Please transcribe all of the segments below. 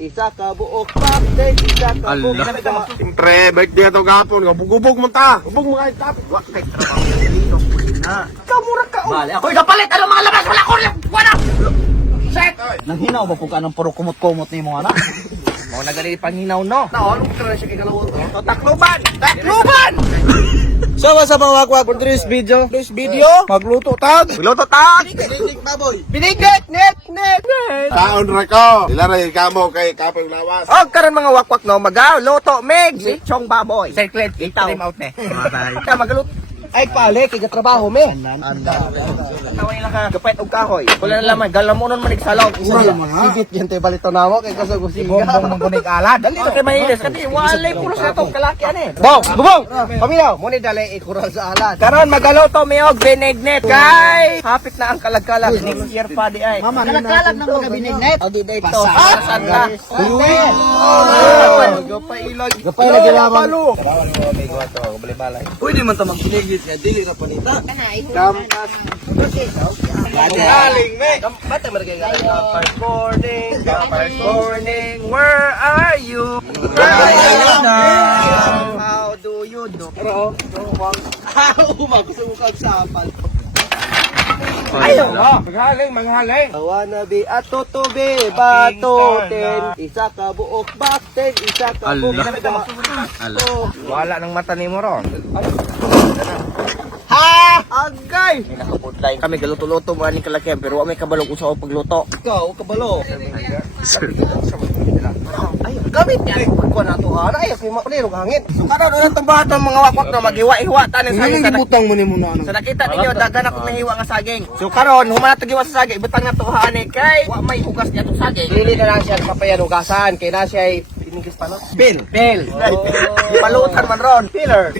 Isa ka buok bakit, isa ka buok. Siyempre, birthday ito gapon. Gubog mo ta. Gubog mo kahit tapos. Wak kay trabaho dito. Ikaw mura ka. Bale, ako'y kapalit. Ano mga labas? Wala ko rin. Wala. Set. Nanghinaw ba po ka ng puro kumot-kumot ni mo anak? Mga nagali panghinaw, no? Naolong ka na siya kay kalawot. O, takluban! Takluban! Sama sa mga wakwak for today's video. Magluto tag. Magluto tag! Binitik baboy. Binigit! Net! Taon ra ko. Ilaray ka mo kay Kapeng Lawas. O, karon mga wakwak, no? Luto, meg! Lechong baboy. Secret, itaw. Time out, ne? Kaya magaluto. Ay, pale, kaya trabaho, me. Taway lang ka, gapait og kahoy. Wala na laman, galamonon man iksalaw. Sigit yan tayo balito na mo, kay kasagusiga. Bongbong manggunig alad. Dali na kay mahilis, kasi walay kuros na itong kalakyan eh. Bong! Bubong! Paminaw! Muni dali ikural sa alad. Karon magaluto mi og binignet. Kay! Hapit na ang kalagkalag. Next year pa di ay. Mama, kalakalag ng mga binignet. O di dito. Saan ka? Gapay ilog. Gapay lagi lamang. Pwede man ta magbiligit kaya dili na panita. Kampas. Galing me. Bata maragay First morning, where are you? Where are you now? How do you do? Magsukat sa apal. Ayaw! Maghaling! Wannabe at tutubi, batutin. Isa ka buok baktin, isa ka buok. Wala ng mata ni mo ron. Ha! Agay! Nakaputay kami galuto-luto mo aning kalakyan pero wa may kabalog usa og pagluto. Ikaw, kabalo. Ay, gamit niya. Kuha na ito, ay, ako yung makulirog hangin. So, karoon na itong bahat ng mga wakwak na maghiwa-hiwa. Tanin sa saging. Ibutang mo ni mo na ano. Sa nakita ninyo, dagan ako nahiwa nga saging. So, karoon, human na hiwa sa saging. Ibutang na ito, haani. Kay, may hugas niya itong saging. Lili na lang siya papayanugasan. Kaya na siya ay, pinigis pa no? Bill. Palutan man ron. Pillar.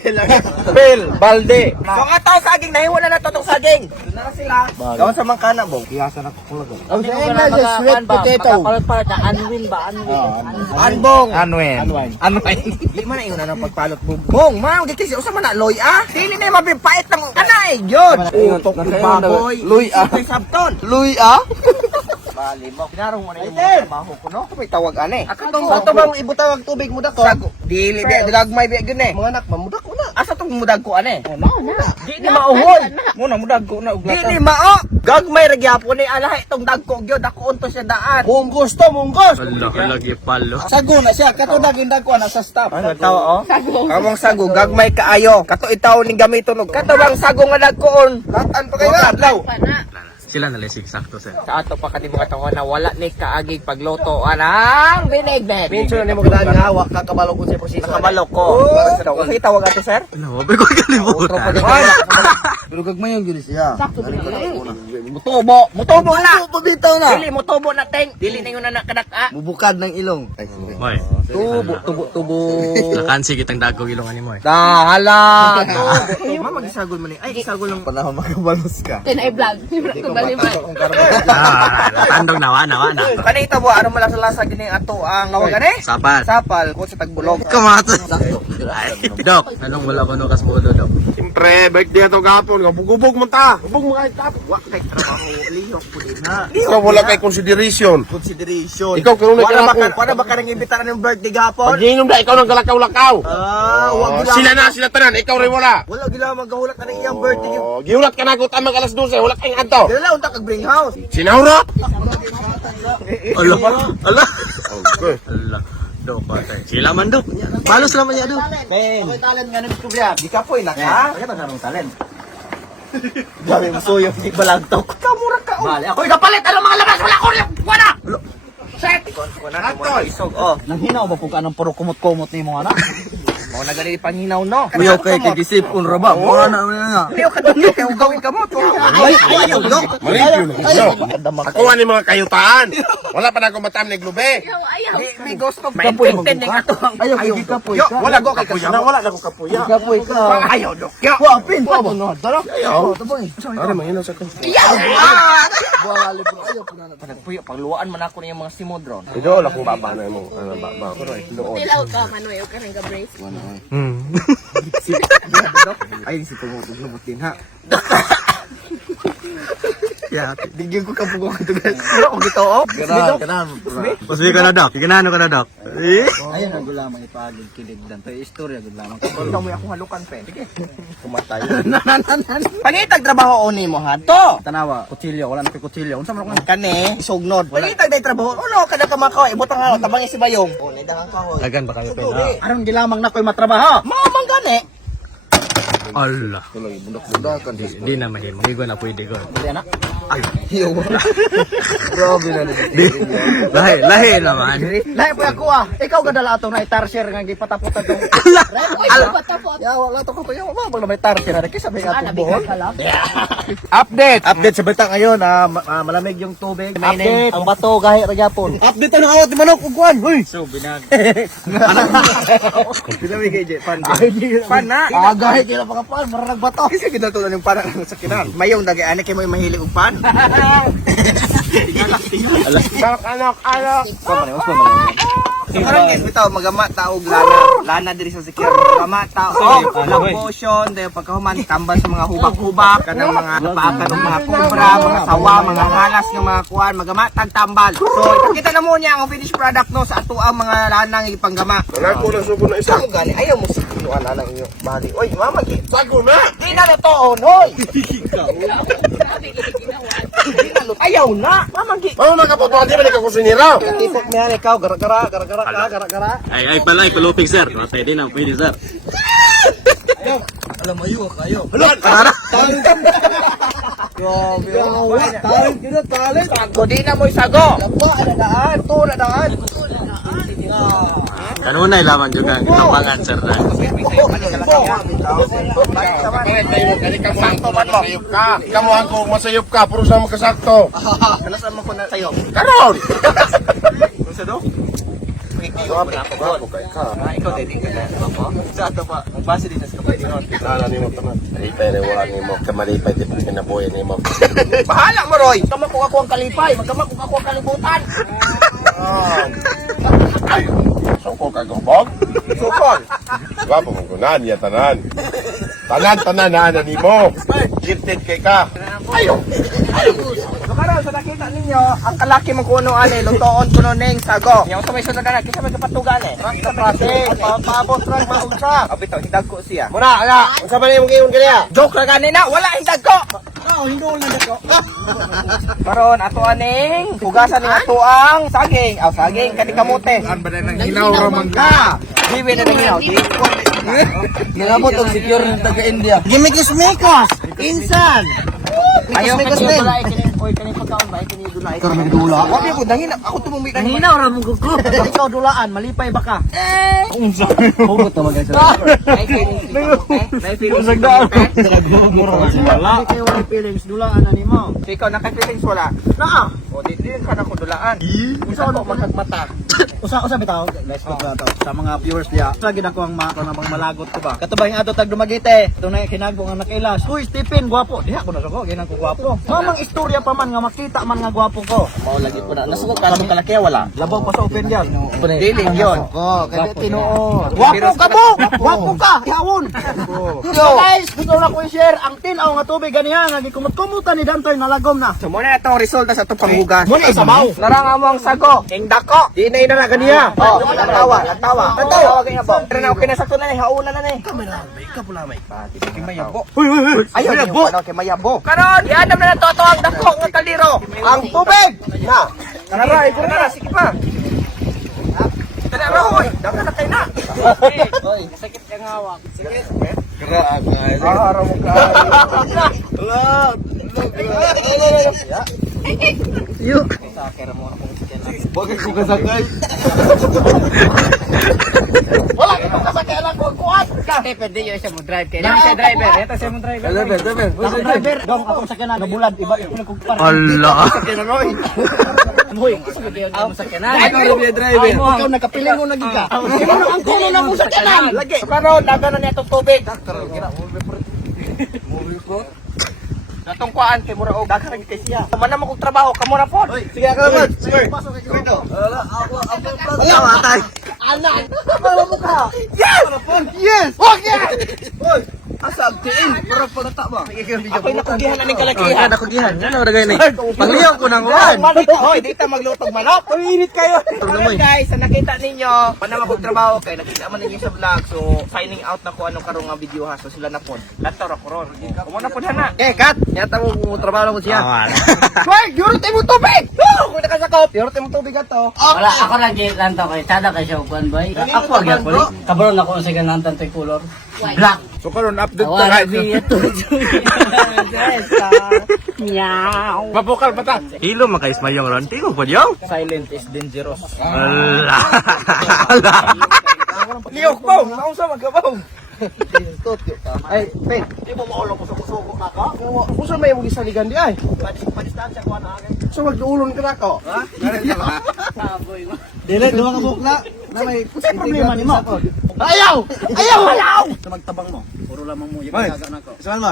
Balde. So, nga ito, saging, nahiwa na ito itong saging. Doon na sila. Gawan sa mangkana, bong. Kiyasan ako kulagan. Ang sa English is sweet potato. Anbong. Anwen. Di man na yun na pagpalot bong. Ma'am, gikisi usa man na loy ah. Dili na mabipait ng kanay gyud. Utok ng baboy. Loy ah. May sabton. Luy ah. Bali mo. Pinarong mo na yung mga trabaho ko no. May tawag ane. Ato bang ibutawag tubig mo dako? Dili di dagmay bi gyud ne. Mga anak mamudak ko na. Asa tong mudag ko ane? Di ni mauhoy. Muna mudag ko na Di ni mao. Gagmay ra gyapon ni alahi tong dagko gyud ako unto siya daan. Munggos. Lagi palo. Sago na siya. Katudagin dagko na sa staff. Ano tawa oh? Among sago gagmay kaayo. Kato itaw ning gamiton og kato bang sago nga dagkoon. Latan pa kayo adlaw. Sila na lesig sakto sir. Sa ato pa kadi mga tawo na wala ni kaagig pagluto anang binignet. Minsan na ni mo kadaan nga hawak kakabalo ko sa proseso. Nakabalo ko. Kasi tawag ate sir? Ano, wabay ko kalimutan. Pero gagmay yung ginis siya. Mutubo na. Mutubo bitaw na. Dili mutubo na teng. Dili na yun na nakadak. Bubukad ng ilong. Moy, Tubo. nakansi kitang dagog ilong ani mo eh. Dahala. Mama gisagol man ni. Ay gisagol lang. Panahon makabalos ka. Tinay vlog. Natandog nawa na. Kanita bo ano mala sa lasa gini ato ang tawag ani? Sapal. Sapal ko sa tagbulog. Kamato. Dok, anong wala ko no kasbulo dok? Siyempre, birthday ito gapon. Gubog mo ta. Gubog mo kahit tapos. Wak kay trabaho lihok pud na. Ikaw wala kay consideration. Consideration. Ikaw kung Wala ba ka nang imbitahan ng birthday gapon? Pag-iinom na, ikaw ng kalakaw-lakaw. Wag gila. Sila tanan, ikaw rin wala. Wala gila maghulat ka ng iyang birthday. Giulat ka na kung tamang alas 12, wala kayong adto. Dila unta kag bring house. Sinahurot? Ala. Ala. Okay. Ala. Dok, patay. Sila man dok. Balos naman niya dok. Ben. Koy talent nga nang kubya. Di ka poy na ka. Kaya tanong talent. Dami mo suyo di balagtok. Kamura ka. Bale, ako'y kapalit ano mga labas wala ko. Wala. Set. Ko na isog. Oh. Nanghinaw ba po ka ng puro kumot-kumot ni mo anak? Mo nagali panghinaw no. Kuya kay kigisip un ra ba? Wala na. Hindi ka dali kay ugawin ka mo. Ay, ayaw dok. Malipyo na. Ako ani mga kayutaan. Wala pa na akong matam ni glube. May gusto maintindihan ng ato. Ayaw di ka poy. Wala go kay Kapuya na, wala na akong kapuya. Kapoy ka. Ayaw dok. Yo. Wa pin pa mo no. Dara. Ayaw. Taboy. Ari mahinaw sa ko. Wala po ayo po na. Nagpuyo pagluwaan man ako ng mga simodron. Idol ako baba na mo. Ano baba ko ron. Doon. Tilaw ka, Manoy. O ka nang ga-brace. Ay si tungutog lumot din ha. Digyan ko kabugong ito guys. Pero kung ito oh. Kanan. Usbi ka na, Dok. Kanan ka na, Dok. Ayun ang gulamang ipagig kilig dan. Tayo istorya gulamang. Ikaw mo akong halukan pe. Sige. Kumatay. Pangitag trabaho oni mo ha. To. Tanawa, kutsilyo, wala na kay kutsilyo. Unsa man ako? Kani sugnod. Pangitag day trabaho. Uno kada ka makaw ibutang ha tabang si bayong. Oh, nidang kahoy. Dagan ba kayo pera? Aron gilamang na ko'y matrabaho. Mao man gani. Allah. Di na mahimo. Di ko na pwede ko. Dili na. Grabe na lahi naman. Lahi po ako ah. Ikaw gadala ato na i-tarsier nga gipataputan tong. Ya wala to ko yo. Mabag na may tarsier na kisa may atong buhol. Update sa beta ngayon malamig yung tubig. Update ang bato gahi ra gyapon. Update ano awat ni manok ug kuan. Hoy. So binag. Pinami kay Je pan. Pan na. Gahi kila pa pan marag bato. Kasi ginatulan yung parang sa kinan. Mayong dagi ani kay mo mahilig og pan. Anak. Karon guys bitaw magama taog lana diri sa secure magama taog love potion dayo pagkahuman tambal sa mga hubak-hubak kanang mga napaakan ng mga kubra mga sawa mga halas ng mga kuan magama tambal so ipakita na mo niya ang finished product no sa ato ang mga lanang ipanggama Wala ko na suko na isa. Saan gani ayaw mo sa kinuan anang inyo bali oy mama gi Sago na. di na to onoy ayaw na mama gi Ano nakapotohan di ba ni kakusinira? tipok niya ikaw gara-gara Ay palupig sir. Pwede na, pwede sir. Alam mo ayo kayo. Sago di na mo isago nadaan Kanunay lamang juga ang kapangan sir na. Sakto man mo. Kamu ako masayop ka, puro sa magkasakto. ano sa mo ko na tayo Karon. sa do Ako kay ka. ikaw din ka na sa ato pa magbase din sa kapatiron Nana ni mo tanan. Malipay na wala ni mo. Kamalipay di pinabuhay ni mo. bahala mo Roy kamakuk ako ang kalipay magkamakuk ako ang kalibutan Ay. Soko ka gubog. sukol Gwapo mong kunan ya tanan. Tanan na ni mo. Gifted kay ka. so karon sa nakita ninyo ang kalaki mo kuno ani lutoon kuno ning sago yung sa may sunod na kisa may kapatugan sa prate paabot ra maunsa abito hindag ko siya Mura, ala. Unsa man imong giyon kaniya? joke ra gani na wala hindag ko karon ato aning hugasan ni ato ang saging saging kani kamote Hinaw ra man ka. Diwi na nanginaw Nangabot ang secure ng taga-India. Gimikis-mikos! Insan! ayaw ka Mikos din. kani pagkaon ba kani dulay Ikaw may dula. Wabi ko dangin ako tumumi kani Hinaw ra mong kuko. Ikaw dulaan, malipay ba ka? Unsa? Hugot naman guys. ay feelings Wala. Hindi kayo wala feelings, dulaan na ni mo. ikaw naka-feelings wala Naa! o di din ka na ko dulaan isa ako magkagmata Usa bitaw, guys, ko to sa mga viewers diya. Sa gid ako ang mga malagot ko ba. Katubay nga ato tag Dumaguete. Tunay kinagbo nga nakailas. Uy, Stephen, gwapo. Diha ko na suko, ginang ko gwapo. Mamang istorya pa man nga makita man nga gwapo ko. mao lagi ko na nasuko ka mo kalaki wala Labaw pa sa open yan. Diling yun. Oh, kaya tinuod. Gwapo ka mo! Gwapo ka! Ihawon! So guys, gusto na ko i-share ang tinaw nga tubig ganiya nga gikumot-kumutan ni Dantoy nalagom na. So muna itong resulta sa itong panghugas. Muna isabaw. Naranga mo ang sago. King dako. Di na ina na ganiya. Oh, nagtawa. Nagtawa kaya po. Pero na okay na sakto na ni, hauna na ni. Kapulamay. Pati kay mayabo. Ayaw niyo ano kay mayabo. Karon, iadam na nato ang dako nga kaldero. Ang tubig. Na. Tara, ikaw na sige pa. Tara, hoy. Dako na kay na. Hoy, sakit kang hawak. Sakit. Araw mo ka. Yuk. Sakira mo ako. Bakit ko kasakay? Wala ka kasakay lang ko kuat. Pwede yun siya mo drive kayo. Namin siya driver. Ito siya mo driver. Driver, dong akong sakyanan nabulad iba yung kugpar. Allah. Sakay na Roy. Hoy, Ang sakyanan. ikaw nakapiling mo naging ka. Sino na ang kuno na mo sakyanan? Lagi. Karon dagan na niya itong tubig. Natong kuan kay mura og dagan kay siya. Mana mo kog trabaho kamo na pod. Sige ka naman. Sige. Pasok kay dito. Wala matay. Anak. Para mo ka. Yes. Yes. Okay. Hoy. Asag tiin, pero pagata ba? Ako'y nakugihan na ning kalakihan. Nakugihan. Ano ra gani? Pangliyaw ko nang uwan. Hoy, dito maglutog manok. Init kayo. Karon guys, sa nakita ninyo, panama kong trabaho kay nakita man ninyo sa vlog. So, signing out na ko anong karong nga video ha. So sila na pod. Lato ra ko ron. Kumo na pod hana. Kat. Yata mo trabaho ko siya. Hoy, yurot mo tubig. Kung nakasakop, yurot mo tubig ato. Wala, ako lang lang to kay Sada kay Shogun boy. Ako agad boy. Kabaron ako sa ganang tay color. Black. So karon update ta Wala guys. biya to. Meow. Mapukal pata. Hilo makais mayong ron. Tingo po diyo. Silent is dangerous. Liyok po. Nausa magkabaw. Ay, Pin. Di mo maulong ko sa kusuko na ka? Kung saan may mong isaligan di ay? Padistansya ko na agad. So magduulon ka na ko. Ha? Dili, duha ka bukla. Na may problema ni mo? Ayaw! Ayaw! Ayaw! Sa magtabang mo. Puro lamang mo. Yung kagaga na ko. Saan mo?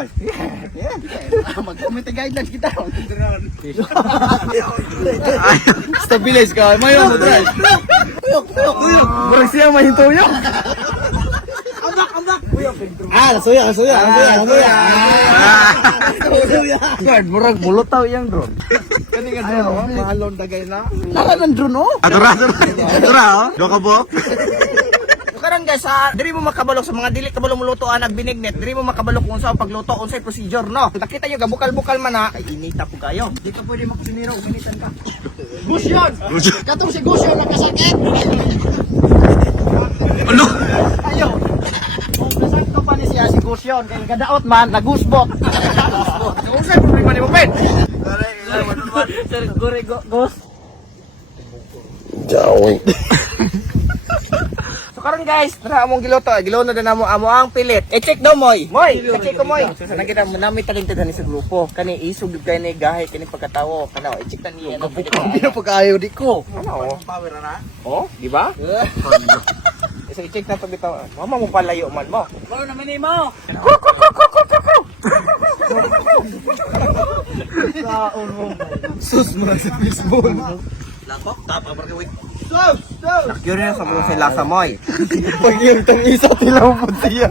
Mag-comment guidelines kita. Stabilize ka. Mayo mo, Dray. Murag siya mahinto niyo. Nasuya. Guard, murag bulutaw yang drone. Kani ka drone, mahalon dagay na. Nara ng drone oh. Atura, oh. Duha ka buk. Karon guys, diri mo makabalok sa mga dili kabalo mo lutoan ag binignet. Diri mo makabalok kung sa pagluto, unsay procedure no. Nakita niyo gabukal-bukal man na, ay inita po kayo. Di ka pwede magsiniro. Ganitan ka. Gusyon! Katong si Gusyon magkasakit. Ano? Ayo. Kung kasakto pa ni siya si Gusyon, kay gadaot man nagusbot. So unsay problema ni mo, Pen? Sir, gore ghost. Jawing. So karon guys, tara among giluto, giluno na namo amo ang pilit. I-check daw moy. Moy, i-check ko moy. So nakita mo nami talented ani sa grupo. Kani isug gay ni gahay kani pagkatawo. Kana i-check ta niyo. Hindi na pagkaayo di ko. Ano? Power na. Oh, di ba? So i-check na to bitaw. Mama mo palayo man mo. Karon naman ni mo. Sus mo sa baseball. Lapok, tapa ba kay Nakyo rin sa mga lasa moy. pag yung tang isa tilaw mo siya.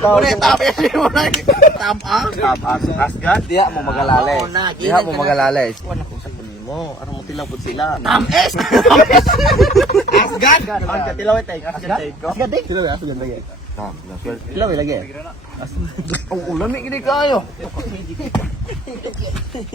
Ore tape mo na. Tap asgad dia mo magalale. Dia mo magalale. Wala ko sa mo. Ano mo tilaw pud sila. Tames. Asgad. Ang tilaw tay. Asgad. Asgad di. Tilaw asgad lagi. Tilaw lagi. Ang ulam ni gini kayo.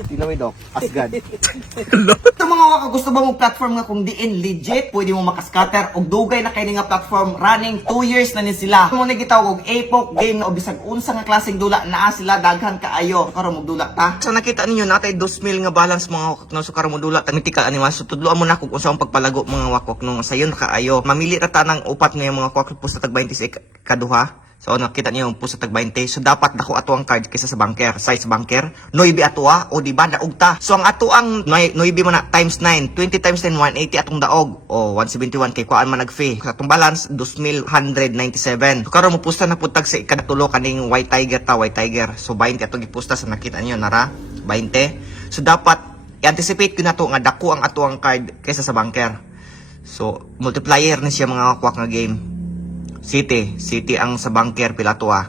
Tilaw dok. Asgad. Ito mga waka, gusto ba mong platform nga kung diin legit, pwede mo makascatter og dugay na kay nga platform running 2 years na ni sila. Mo na gitawag og APOC game na bisag unsa nga klaseng dula naa sila daghan kaayo. Karon mo dula ta. So nakita ninyo natay 2,000 nga balance mga wakak no, so karon mo dula ta mitikal ani mas tudloan mo na kung unsa ang pagpalago mga wakak no sayon kaayo. Mamili ra ta ng upat nga mga wakak pusta tag 20 kaduha. So nakita niyo yung puso tag 20. So dapat dako ato ang card kaysa sa banker, size banker. 9 ato o di ba naugta. So ang ato ang 9 man na times 9, 20 times 10 180 atong daog. O 171 kay kuan man nag-fee. Sa atong balance 2,197. So karon mo pusta na putag sa ikadatulo kaning white tiger ta, white tiger. So 20 ato gipusta sa nakita niyo nara 20. So dapat i-anticipate ko na to nga dako ang ato ang card kaysa sa banker. So multiplier ni siya mga kwak nga game. City ang sa banker pilatua.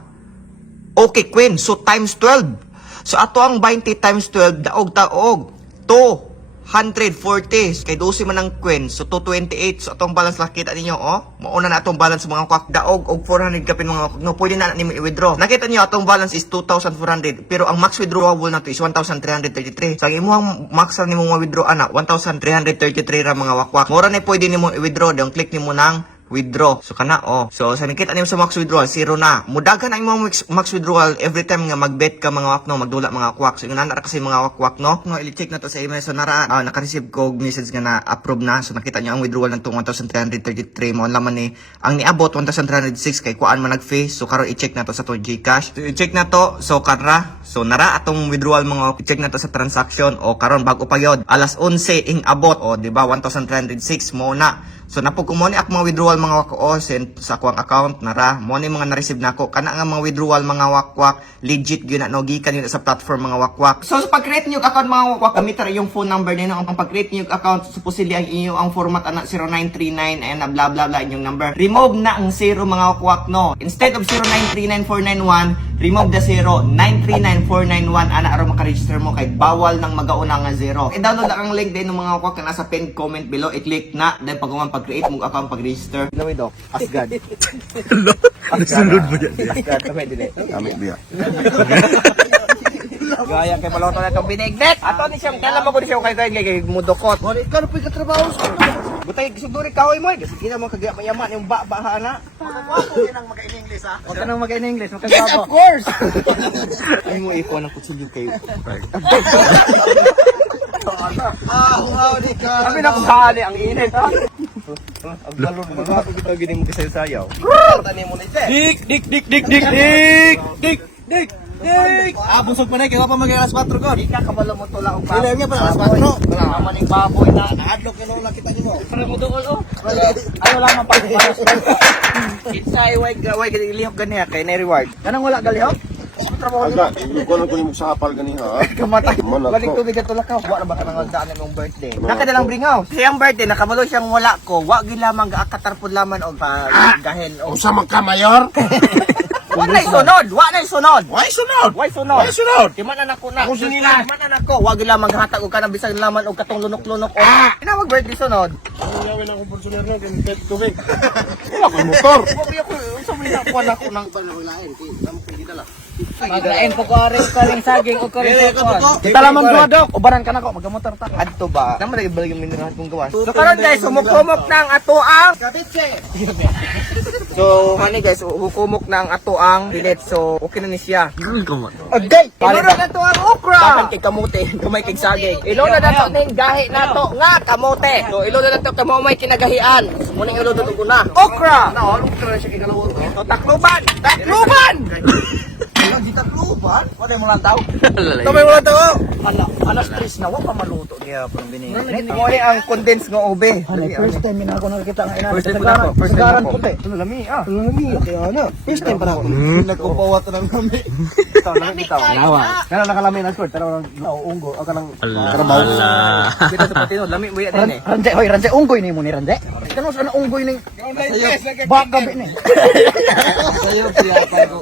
Okay, Queen. So times 12. So ato ang 20 times 12 daog 240 kay 12 man ang Queen. So 228. So atong balance nakita ninyo mauna na atong balance mga kwak daog og 400 kapin mga no pwede na nimo i-withdraw. Nakita niyo atong balance is 2,400 pero ang max withdrawable na to is 1,333. So ang imong max ra nimo ma-withdraw ana 1,333 ra mga wakwak. Mura na pwede nimo i-withdraw dong click nimo nang withdraw. So kana So sa nakita nimo sa max withdrawal zero na. Mudagan ang imong max withdrawal every time nga magbet ka mga wakno magdula mga kwak. So inana ra kasi mga wakwak no. No i-check na to sa email so nara naka-receive ko message nga na approve na. So nakita niyo ang withdrawal ng 1,333 mo laman ni ang niabot 1,306 kay kuan man nag-fee. So karon i-check na to sa to GCash. So i-check na to so kanra. So nara atong withdrawal mga i-check na to sa transaction karon bago pa yod alas 11 ing abot di ba 1,306 mo na. So napog ko mo ni ak mga withdrawal mga wako send sa akong account nara. Mo ni mga na-receive nako. Kana nga mga withdrawal mga wakwak legit gyud na no gikan yun sa platform mga wakwak. So sa pag-create niyo account mga wakwak, gamit ra yung phone number nino ang pag-create niyo account supposedly ang inyo ang format ana 0939 and blah blah blah inyong number. Remove na ang 0 mga wakwak no. Instead of 0939491, remove the 0 939491 ana aron maka-register mo kay bawal nang magauna nga 0. I-download lang ang link din ng mga wakwak na nasa pinned comment below. I-click na then pag-create mo account pag-register. Laway dok. Asgard. Sunod mo yan. Asgard kami dili. Kami dia. Gaya kay maloto na itong binignet. Ato ni siyang, kailan mo ko ni siyang kay mudokot. Wala ka na trabaho sa Butay, suguri kahoy mo. Kasi kita mo kagaya-mayaman yung ba-baha na. Ako din ang mag-English ha. Huwag ka nang mag-English. Yes, of course! Ay mo ikaw ng kutsilyo kayo. Kami na kung saan ang init ha. Ang galon mo nga. Kita gini mo kasi sayaw. Tani mo na ite. Dik! Busog pa na, kaya pa mag-alas 4 ko. Di ka kabalo mo tula og Sila nga pa, alas 4. Wala man yung baboy na. Adlock yun lang kita niyo mo. Para mo doon oh. Ano lang man pagpapalos. Insay way lihok ganiya kay na reward. Kanang wala galihok? Trabaho Aga, hindi ko lang ko yung sa apal ganiha. kamatay. Manako. Balik tubig at tulak ka. Wa ba ka nang magdaan ng birthday? Nakadalang bringaw. Siyang birthday nakabalo siyang wala ko. Wa gyud lamang gaakatarpod laman og gahen og Usa man ka mayor? wa na sunod. Why sunod? Why sunod? Why sunod? Di man anak ko na. Ako sinila. Di man anak ko. Wa gyud lamang hatag og kanang bisag laman og katong lunok-lunok. Inawag birthday sunod. Ngawin ako pensioner na din pet tubig. Wala ko motor. Wa ko sabi na ko anak ko nang Magain po ko rin saging o ko rin Kita lamang duwa dok. Ubaran ka na ko, magkamotor ta. adto ba? Naman lagi balik yung minerahan kong gawas. So karon guys, humukumok na ang atoang So, honey guys, hukumok na ang atoang bilet. So, okay na ni siya. Agay! Ilona na to ang okra! Dapat kay kamote, gamay kay saging. Ilona na to ning gahi na to nga kamote. So, ilona na to kamo may kinagahian. Muning ilona to ko na. Okra! Na, okra siya kay kalawon. So, takluban! Takluban! Ano, di takluban? Wala mo lang tao? Tumay mo lang tao! Alas 3 na, wala pa maluto. Kaya parang binigay. Mo ni ang condensed nga ube. First time na ako nakakita ng ina. First time pa na ako. First time pa ako. puti. Ano lami ah? Ano lami? Kaya ano? First time pa na ako. Nagkupawat na ng lami. Bitaw, lami bitaw. Kaya nakalami na score. Pero nauunggo. Ako lang. Kita sa patino, lami mo yan eh. Ranje, hoy, Ranje, unggoy ni mo ni Ranje. Kano sa unggoy ni? Baka gabi ni. Sa'yo, piyapay ko.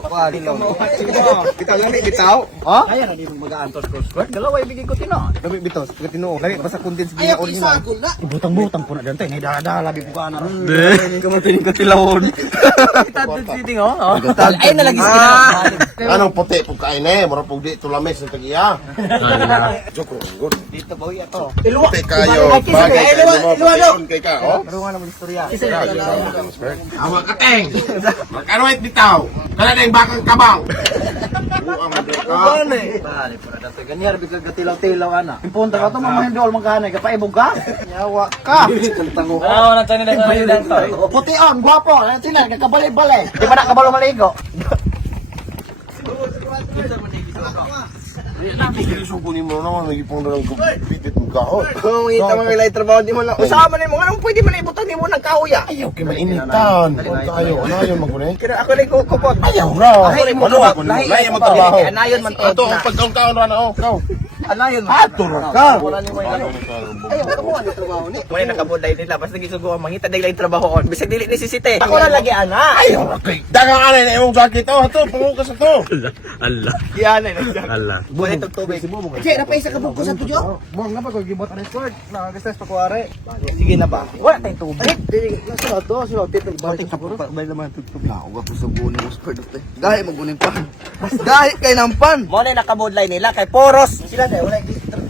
Bitaw, lami bitaw. Ha? Kaya na dito mag-aantos ko score. Dalawa ibigay ko tino. Lami bitaw, katino. Lami, basta condensed gina original. Butang-butang po na dyan tayo. Nidada, labi ko ka na. Kamatin ko tilawon. Kita doon sitting oh. Ay, nalagis kita. Anong puti po kain eh, mura po di tulames ng tagiya. Joko, good. Dito ba uya to? Puti kayo, bagay kayo mo, pasyon kay ka, oh. Pero nga naman istorya. Awa ka, Teng! Mag-anuit bitaw! Kala na yung bakang kabaw! Buang mo din ka. Bali po na dito. Ganyan, bigla gatilaw-tilaw ana. Impunta ka ito, mamahindol magkanay. Kapaibog ka? Yawa ka. Kantang ko. Oo, nandiyan na sa iyo to. Puti on, guwapo. Ano sila? Kakabali-bali. Di ba nakabalo maligo? Sukunin mo naman, nagipong na lang pipit mo ka, oh. Kung kita mga ilay trabaho, di mo lang. Usama na mo, anong pwede mo na ibutan, di mo nagkauya. Ayaw, kaya mainitan. Huwag tayo, ano ayaw magunay? Kira ako rin kukupot. Ayaw na! Ako rin mo Ano kuwag. ako nung lahi mo trabaho? Anayon man to. Ato, ang pagkaon-kaon na, oh, ikaw. Anayon man. Ato ra ka! Wala ni mo yung Muna nakabuday nila, basta gisugo ang mangita dahil yung trabaho on. Bisag dili nisisite. Ako na lagi ana. Ayaw ra kay! Dagang anay na imong jacket, oh, ito, pangukas ito. Di ana na. Buhay itong tubig. Che, napay sa kabog ko sa tuyo. Mo nga pa ko gibot ang score. Nakagastas pa kuwari. Sige na ba? Wala tayong tubig. Dili, nasa to, sila tito. Batik sa puro. Bay naman tugtog na. Huwag ko sugunin mo spur dito. Gahi magunin pan. Gahi kay ng pan. Mo na nakabudlay nila kay Poros. Sila dai wala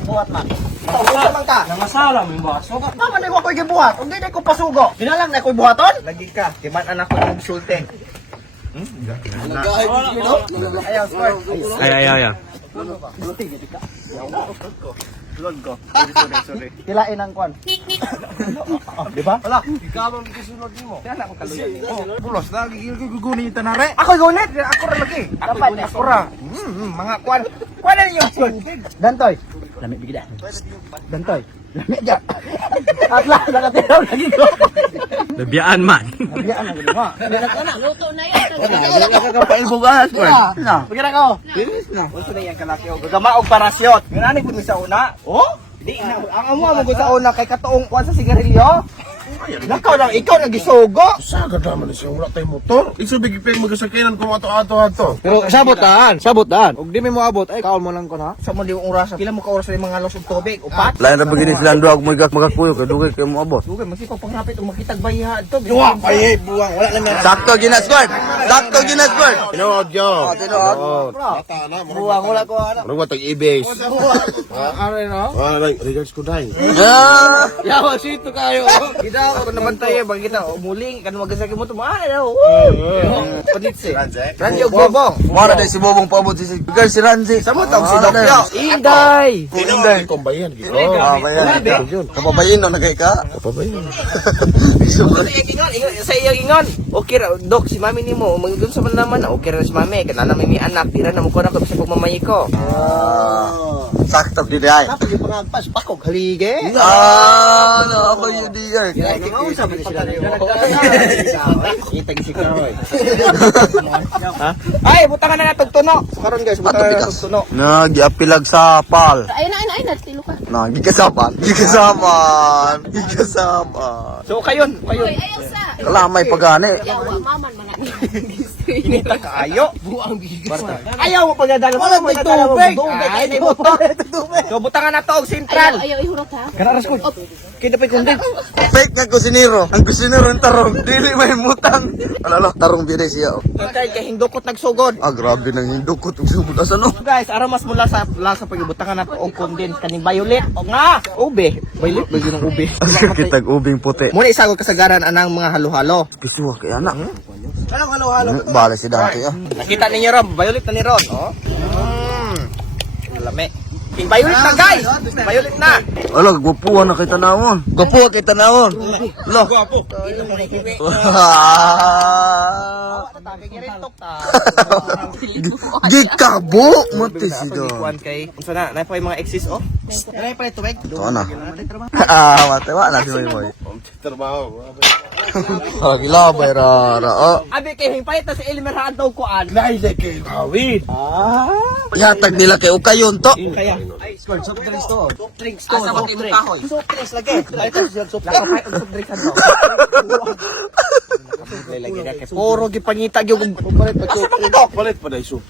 buhat na. Tawag man ka. Nangasala mo yung baso. Tama na ko gibuhat. Undi na ko pasugo. Pinalang na ko buhaton. Lagi ka. Kiman anak ko ng sulte. Ayaw spur. Ay. Lord ko. Sorry. Kilain ang kwan. Di ba? Wala. Ikaw ang gisunod nimo. Kaya ako kaluyan. Pulos na gigugunit na re. Ako gunit, ako ra lagi. Dapat ako ra. Mga kwan. Kwan na yung tubig. Dantoy. Lami bigida. Dantoy. Lami dyan. At lang, nakatiraw lagi ko. Nabiyaan man. Nabiyaan ang ginawa. Luto na yan. Nakakapailbugas ko. Na. Pagkira ko. Bilis na. Gusto na yan kalaki o. Gagama og parasyot. Ganani po sa una. Oh? Di na. Ang amo mo sa una kay katuong kuwan sa sigarilyo. Nakaw lang, ikaw nagisugo. Sagad naman siya, wala tayong motor. Isubig ipin magasakinan kung ato-ato. Pero sabot daan. Og di mo abot ay kaon mo lang ko na. Sa mo di oras. Pila mo ka oras sa mga lusog tubig? Upat. Lain na begini silang dua, magakuyo, kadugay kayo mo abot. Dugay masipag pangrapit og makitag bayha adto. Duwa, payay, buwang, wala naman. Sakto, ginasguard! Sakto, ginasguard! Tinood yun. Tinood. Buwang wala ko ana. Ano ba tag-ibis? Are no? Regards ko dahil. Yeah! Yawa sito kayo. Kita ako naman tayo bang kita umuling kan magasaki mo tumaan daw. Panitse. Ranjo bobong. Mara dahil si Bobong paabot si Girl, si Ranzi. Samo tawag si Dokyo. Inday. Inday. Kumbayan, gitu. Bayan. Kapabayin no, nagay ka? Kapabayan. Sa iyang ingon. Okay ra dok si mami nimo magdun sa man naman okay ra si mami kana namin ni anak tira na mo ko na ko sa pagmamay ko. Sakto, di ay. Tapos yung pangagpas pakog halige. Ano yun di Girl? Sabi ni sila. Kita gi si Karoy. Ay butangan na natog tuno. Karon guys butangan na natog tuno. Nagiapilag sa pal. Ayun na, tilo ka. Gigasapan. So kayon. Uy, ayaw sa. Kalamay pagani. Yawa, maman man ako. Inita kaayo. Buang bigas. Ayaw mo pagdadala. Wala may tubig. Ay, may motor. So butangan na to og sentral. Ayaw ihurot ha. Kararas ko. Kita pa kundi. Fake nga kusinero. Ang kusinero ng tarong. Dili may mutang. Alala, tarong biday siya. Kay kay hindukot nagsugod. Ah, grabe nang hindukot. Sumod asa no? Guys, ara mas mula sa pagibutangan nato og condense kaning violet. O nga, ube. Violet ba yun ang ube? Kitag ubing puti. Muna isagol kasagaran anang mga halo-halo. Kisuwa kay anak. Anong halo-halo? Bala si Dante ah. Nakita ninyo ron, violet na ni Ron, oh. Lame. King violet na guys. Violet na. Ala, gwapuan na kay tanawon. Gwapuan kay tanawon. Lo. Gwapo. Gikabo mati si Do. Kuan kay unsa na, nay pa yung mga exes oh. Nay pa tubig. To na. Ah, mate wa na si Moy. Trabaho. Lagi labay ra. Oh. Abi kay hingpayt na si Elmer Hado kuan. Naisay kayo kawin. Yatag nila kay ukayon to. Kaya ay score soft drinks to. Soft drinks to. Asa ba timong kahoy? Soft drinks lagi. Ay to soft drinks. Ay soft drinks to. Lagi na kay puro gipangita gyud palit pa soft drinks. Palit pa dahil soup.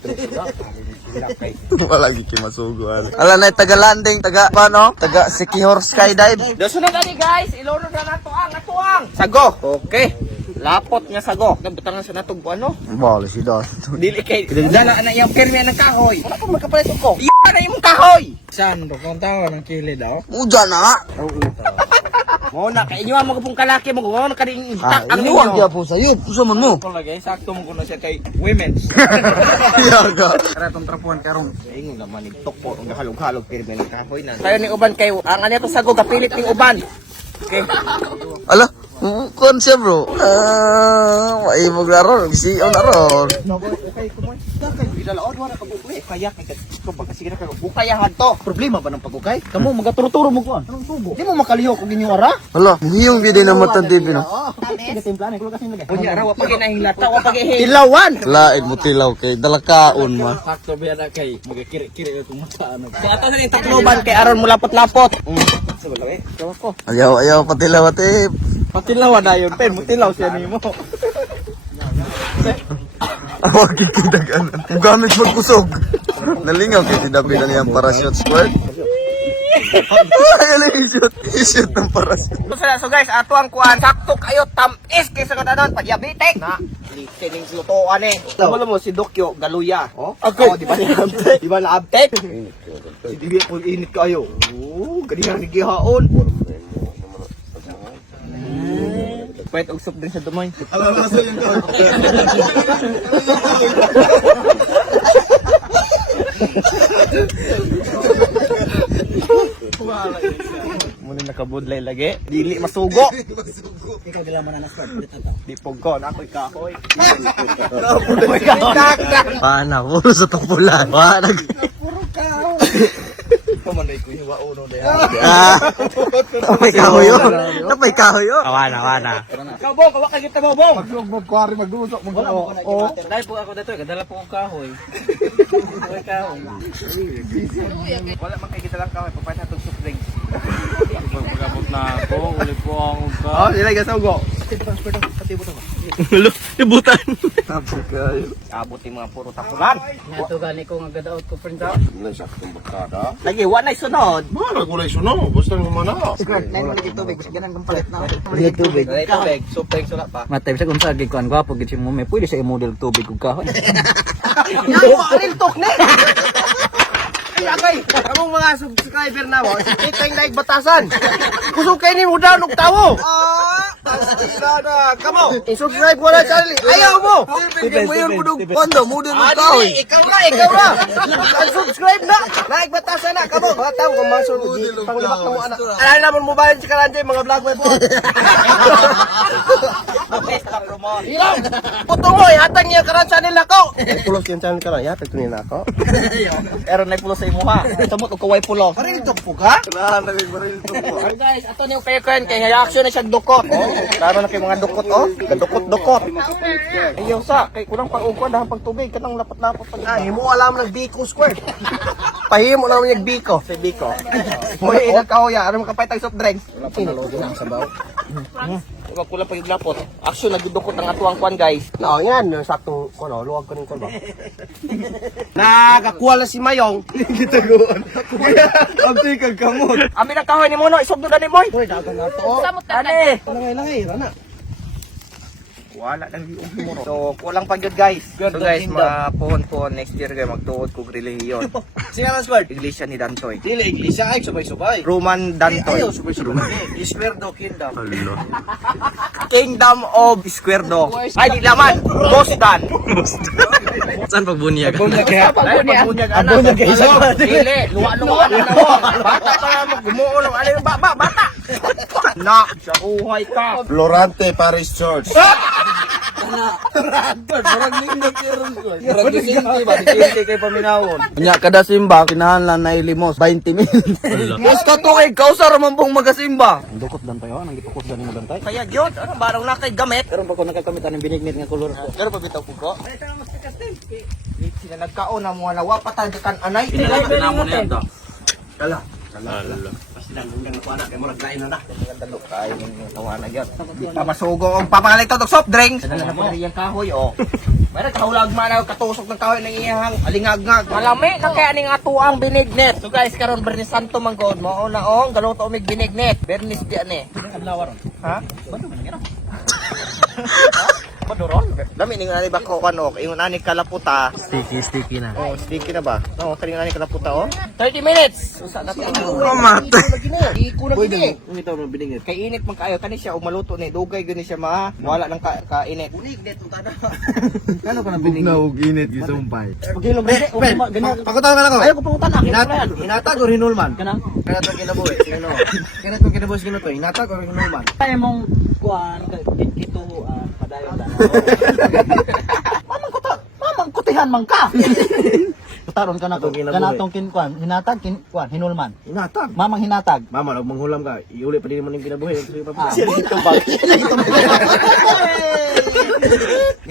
Wala gi kay masugo. Ala na taga landing, taga paano? Taga Sikihor Skydive. Dosunod ani guys, ilunod na nato ang atuang. Sago. Okay. Lapot nga sago. Nabutangan sa natog ano? Bala si Do. Dili kay dala na iyang permi ng kahoy. Wala pa magkapalit ko. Iya na imong kahoy. Sando kung tawo ng kilid daw. Uja na nga. Mo na kay inyo mo pong kalaki mo mo na kading Ah, ang inuwag ninyo. kaya po sa'yo. Pusa man mo. Kung lagay sakto mo kuno siya kay women's. Yaga. Tara tong trapuan karon. Ingon naman ni tokpo ang halog-halog permi ng kahoy na. Tayo ni uban kay ang ano to sago kapilit ning uban. Okay. Ala, kuan siya bro. Maibog na ron. Bisiyo na ron. Okay, kumoy. Dakay bidalaod wala ka bukay. Kaya kay ko baga sige na ka bukayahan to. Problema ba ng pagukay? Kamo magaturo-turo mo kuan. Anong tubo? Di mo makaliho kung ginyo ara? Hala, hiyong gidi na matan TV no. Sige timplahan ko kasi nilagay. Kunya ra wa pag hinahilata wa pag tilawan. Lain mo tilaw kay dalakaon ma. Sakto biya na kay magakiri-kiri ko mata ano. Kaya ato na ning takloban kay aron mo lapot-lapot. Sa balay. Tawa ko. Ayaw patilaw ate. Patilawan na yun, pen. Mutilaw siya nimo. Awag kikidagan. Kung gamit magkusog. Nalingaw kay tinabi na niyang parachute squirt. Ay, i-shoot. I-shoot ng parachute. So guys, ato ang kuan sakto kayo tamis kaysa kadanon pagyabitek. Na, listening lutoan eh. Alam mo si Dokyo Galuya. Oh, okay. Di ba na-update? Di ba na-update? Si Dibi po init kayo. Oh, ganyan nigihaon. Pwede og soup din sa dumoy. Muna nakabudlay lagi. Dili masugo. Ikaw dila man na sport. Di pogko na ako'y kahoy. Pana, puro sa tapulan. Pana. Come on. Napay kahoy yun. Napay kahoy yun. Kabong, kawa ka kita mo, bong. Maglugmog ko ari magdusok mo. Dahil po ako dito, kadala po akong kahoy. Kahoy. Wala man kay kita lang kaway, papay na itong soft drinks. Pagpagamot na ako, uli po akong Oh, sila gasugo. Ibutan. Abot yung mga puro tapulan. Ito gani ko nga gadaot ko friend ka. Wala sa akong bakada. Lagi, wala sunod. Mara gulay suno. Basta nga mana. Tubig. Tubig, soft drinks wala pa. Matay sa kung sa gikuan gwapo gid si mo may pwede sa model tubig ug kahoy. Yawa, alin tok na. Ay, akay, kamong mga subscriber na mo, kita yung naik batasan. Kusog kayo ni mo daw ng tawo. Kamo, subscribe mo na channel. Ayaw mo. Hindi mo yun budog pondo. Mudin mo Ah, kahoy. di, ikaw na. Subscribe na. Naik batasan na. Kamo, mga tao, kung masunod. Panglibak na mo, anak. Alala naman mo ba yung si Karanjay, mga vlog mo po. Hilang. Puto mo, ihatag niya Karan channel ako. Pulos yung channel Karan, ihatag ko niya ako. Pero na pulos sa imo ha. Tumot og kaway pulo. Parang ito po ka? Guys, ato niyo kayo kan kay reaction na siya dukot. Oh, laro na kay mga dukot oh. Dukot. Ayaw sa kay kulang pang ugwan dahan pag tubig kanang lapat-lapat pag. Ah, himo alam ng Biko Square. Pahimo na yung Biko, sa Biko. Moy ina kahoya, ano makapay tag soft drinks. Wala pa nalodo na sa baw. Wala kulang pa yung lapot. Action nagdukot ang atuang kwan guys. No, yan sakto kuno, luwag ko ning kwan ba. Nakakuha na si Mayong. Abdi kag kamot. Ami na kahoy ni Mono, isog doon ni Moy. Hoy, dagan na to. Samot ka Ani. Langay, rana. Wala nang yung Mono. So, kulang pa gyud guys. So guys, mapuhon next year kay magtuod kog relihiyon. Siya squad. Iglesia ni Dantoy. Dili iglesia ay subay-subay. Roman Dantoy. subay-subay. Isperdo kingdom. Kingdom of Squerdo. Ay, di laman. Bosdan. Saan pagbunyag? Pagbunyag anak. Dili, luwa-luwa na mo. Bata pa mo, gumuo lang. Ano yung bata? Na, sa uhay ka. Florante Paris Church. Kay paminawon. Nya kada simba kinahanglan na ilimos 20 mil. Mas katuig, kausar man pong magasimba. Dukot dan tayo, nang gitukos dan mo dantay. Kaya gyud, ano barong na kay gamit. Pero pag ko nakakamit ang binignit nga kolor ko. Pero pabitaw ko ko. Sila nagkaon na mga nawa patadakan anay. Namo na yan to. Pamasugo ang papangalit to soft drinks. Dala na po yung kahoy oh. Mayroon kahulag man ako katusok ng kahoy ng iyang alingagngag. Malami na kaya ning atuang binignet. So guys, karon Bernis Santo man god mo na ong galuto mig binignet. Bernis di ani. Ha? Baduron? Dami ning ani ba ko kanok, ingon ani kalaputa. Sticky na. Oh, sticky na ba? No, kani ani kalaputa oh. 30 minutes. Usa na to. Mamat. Iko na gini. Ito mo biningit. Kay init man kaayo kani siya umaluto ni dugay gani siya wala nang kainit. Kano ka na biningit? Naug init gisumpay. Pagilog ganyan. Pakutaw na lang ako. Ayaw ko pangutan na. Hinatag o hinulman? Kanang Kaya ito kinabuhi. Kaya ito kinabuhi sino to. Hinatag o hinulman? kaya mong kuan kito padayon lang. Mamang kutihan man ka. Kutaron ka na to. Kanatong kinkuan. Hinatag kinkuan. Hinulman. Hinatag? Mamang hinatag. Mama, nag manghulam ka. Iuli pa din mo yung kinabuhi.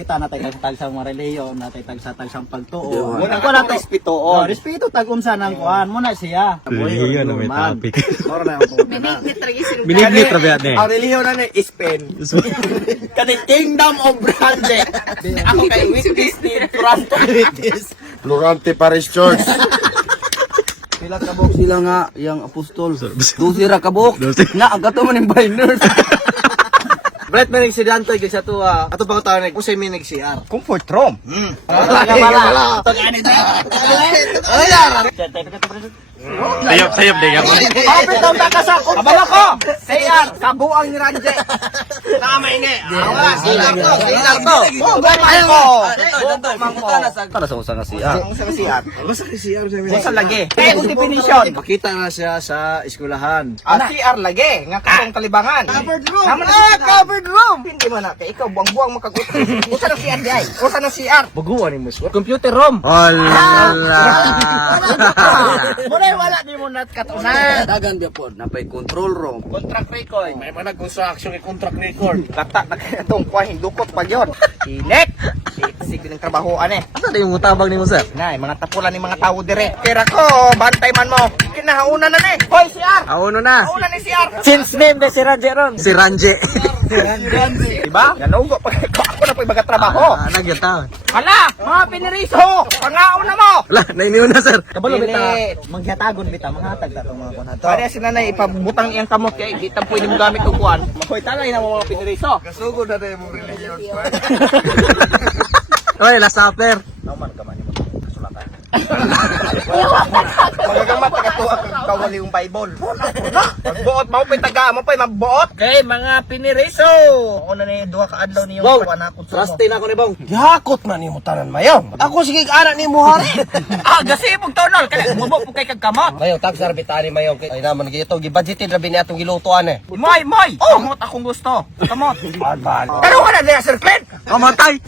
Kita natay tag sa mga reliyon, natay tag sa pagtuo. Muna ko na respeto Oh, on. respeto tag unsa nang kuan mo na siya. Reliyon na may topic. Moro na yung Binignit ra ba ni? Ang relihiyon na ni Spain. Kani Kingdom of Brande. Ako kay witness ni Toronto. Florante Paris Church. Pila kabok sila nga yang apostol. Dusira kabok. Na ang kato man yung binders. Brett man si Dantoy gid sa tuwa. Ato pa ko tawag usay mi nag-CR. Comfort room. Wala. Sayop din ako. Kapit daw takasa ko. Abala ko. Sayar, kabuang ni Ranje. Tama ini. Wala, silar to. Silar to. Oh, gamay ko. Para sa usa nga CR. Ang sa CR. Basta si CR sa Ang sa lagi. Kaya kung definition. Pakita na siya sa eskwelahan. Ang CR lagi. Nga katong kalibangan. Covered room. Covered room. Hindi mo man na kay ikaw buang-buang makagusto. Usa na CR di ay. Usa na CR. Baguan ni mo. Computer room. Ala. Muna wala di mo nat katunan. Dagan biya po, napay control room. Contract record. May mga nag-construction ng contract record. Kata na kaya itong kuha hindukot pa yun. Hilik. Sige ng trabahoan eh. Asa yung mutabang nimo sir? Nay, mga tapulan ni mga tao dire. Kira ko, bantay man mo. Kinahauna na ni. Hoy, CR. Auno na. Hauna ni CR. Since name de si Rajeron. Si Ranje. Diba? Nanugo pa ako na po yung trabaho. Nagyata. Hala, mga piniriso. Pangaon na mo. Ala, nainiwan na sir. Kabalo bita. Dili. Manghatagon bita, manghatag ta tong mga kuan to. Pare si nanay ipabutang iyang kamot kay di ta pwede mo gamit og kuan. Hoy, talay na mo mga piniriso. Kasugod na tayo mong religion. Oy, last supper. Nauman ka man nimo kasulatan. Magagamat tagatuwa kang kawali yung Bible. Magbuot mo pa taga mo pa magbuot. Kay mga piniriso. Una ni duha ka adlaw niyo kuan ako sa. Trusty na ko ni Bong. Yakot man ni mo tanan mayaw. Ako sige anak ni mo hari. Gasibog tonol kaya mubo po kay kagkamot. Mayaw tagsar bitani mayaw. Ay naman gito gibudgeted rabi ni atong gilutuan eh. Moy, moy. Kamot akong gusto. Kamot. Pero wala na Sir Clint. Kamatay.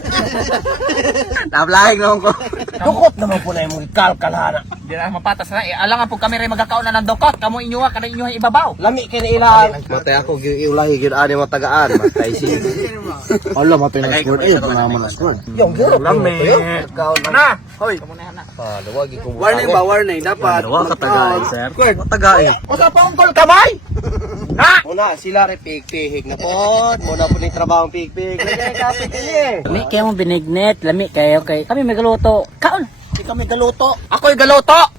Nablahig naman ko. Dukot naman po na yung kalkalhana. Di na mapatas na. Alangan po kami rin magkakaon na ng dokot. Kamu inyuha, kada inyuha ibabaw. Lami kay na ilang. Matay ako giulahi gid ani mo tagaan. Matay si. Allah matay na squad eh panaman na squad. Yung guro lami. Na. Hoy. Luwagi ko. Warning ba, warning. Dapat. Dalawa ka tagay sir. Tagay. O sa pangkol kamay. Ha? Una sila rin pigpihig na po. Muna po ni trabaho pigpihig. Lagay ka pigpihig. Lami kayo mo binignet, lami kayo kay kami may galuto. Kaon! Di kami galuto. Ako'y galuto.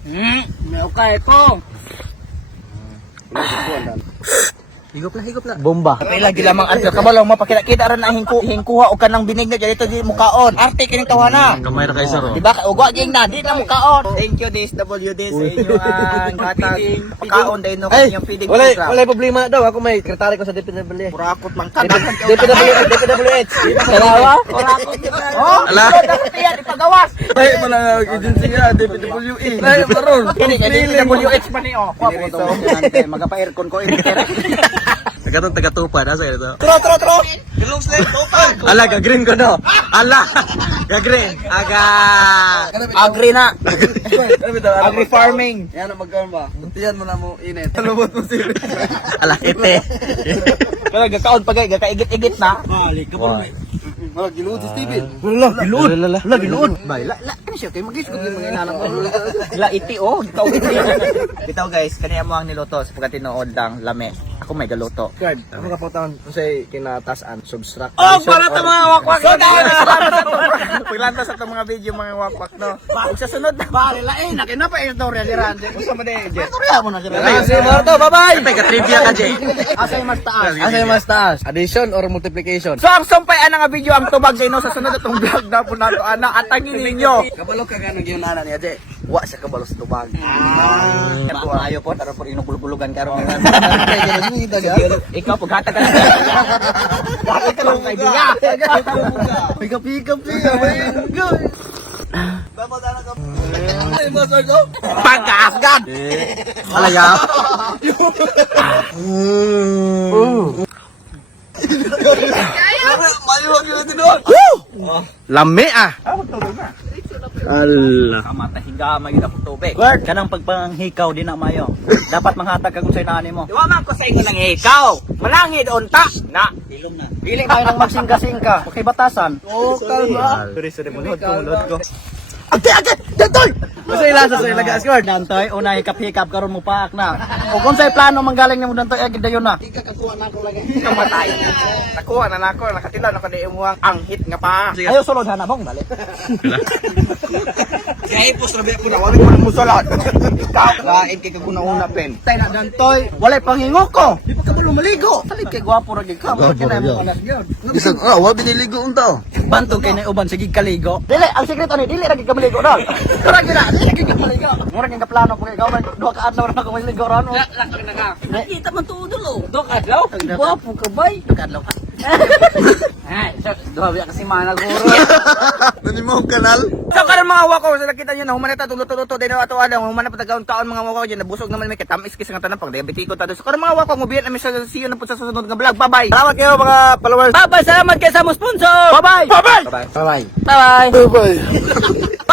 May okay ko. Higop na. Bomba. Kami lagi lamang adto kabalo mapakita-kita ron ang hingkuha o kanang binigna dito di mukaon. Arte kining tawhana. Kamay na kay sir. Di ba? Ugwa ging na, di na mukaon. Thank you DSWD sa inyo ang hatag. Pagkaon din no kanyang feeding program. Wala problema na daw. Ako may sekretary ko sa DPWH. Kurakot man kadagan DPWH. Dalawa? Kurakot kita. Oh, Ala. Ala. Ipagawas. Ay, mga agency nga, DPWH. Ay, maron. Hindi ka DSWH pa ni oh. Magapa-aircon ko. Tagatong tagatupad asa ito. Tro. Ala, gagreen ko no. Ala. Gagreen. Aga. Agri na. Agri farming. Yan ang magkaroon ba? Tuntiyan mo na mo init. Talubot mo sila. Ala, ite. Kaya gakaon pagay, gakaigit-igit na. Balik ka pa. Wala, giluod si Steven. Wala, giluod. La, ano siya? Kayo mag-isip yung mga inanak ko. La, iti oh. Ikaw iti. Bitaw guys, kaniya mo ang niluto sa pagkatinood lang lame. Ako may galuto. Card, ako kaputan. Kasi kinatasan, subtract. Oh, para sa mga wakwak. So, paglanta sa itong mga video mga wakwak, no? Huwag sa sunod na. Bale, lain. Nakin na pa yung story ni Randy. Gusto mo din, Jet? Storya mo na si Randy. Si Marto, bye-bye! Ito, ka-trivia ka, Jay. Asa yung mas taas? Asa yung mas taas? Addition or multiplication? So, ang sumpay nga video ang tubag sa inyo sa sunod itong vlog na po nato, ana, atangin ninyo. Kabalo ka ganang yung nana niya, Jay. Wa sa kabalo sa tubag. Ayaw po, taro po inubulbulugan ka rin. Ikaw, paghata ka na. Bakit ka lang kaibigan? Pikap-pikap siya, man. Go! Ay, masar ko! Pagkaasgan! Alaya. Mayuwag yun din doon! Lami ah! Ala. Kamatahiga, may akong tubig. Kanang pagpanghikaw din na mayo. Dapat manghatag ka kung sa inani mo. Iwa man ko sa inyo ng ikaw. Malangid unta. Na. Ilom na. Pili tayo ng magsingka-singka. Okay, batasan. Oh, kalma. Sorry, mulod ko. Ate! Dantoy! Basta ilasa sa ilaga, Asgard. Dantoy, una hikap-hikap karon mo paak na. O kung sa'y plano manggaling ni mo Dantoy, agad dayon na. Kamatay. Nakuha na nako. Nakatilaw na ko na imuhang anghit nga pa. Ayaw sulod ha na bong, balik. Kaya ipos na biya ko na. Wala ko mo salat. Ikaw. Lain kay kaguna-una pen. Tay na Dantoy, walay panghingo ko. Di pa ka ba lumaligo? Salit kay gwapo ra gid ka. Mo kinay mo alas gyud. Isang, wa biniligo unta. Bantog kay na uban sige kaligo. Dili, ang sekreto ni dili ra gid ka maligo dog. Tara gid na, dili gid ka maligo. Mura kay plano ko kay gawan duha ka adlaw ra ko maligo ron. Nakita man tudo lo. Dok adlaw. Gwapo ka bay. Kadlaw ka. Ay, Grabe kasi mana guro. Nani mo ang kanal? So karon mga wako, sa nakita niyo na human ta luto-luto din ato alang human pa tagaon-taon mga wako diyan nabusog naman may katamis kis nga tanan pag diabetiko ta. So karon mga wako mubiyan na mi sa siyo na pud sa susunod nga vlog. Bye-bye. Salamat kayo mga followers. Bye-bye. Salamat kay sa mo sponsor. Bye-bye. Bye-bye. Bye-bye. Bye-bye. Bye-bye.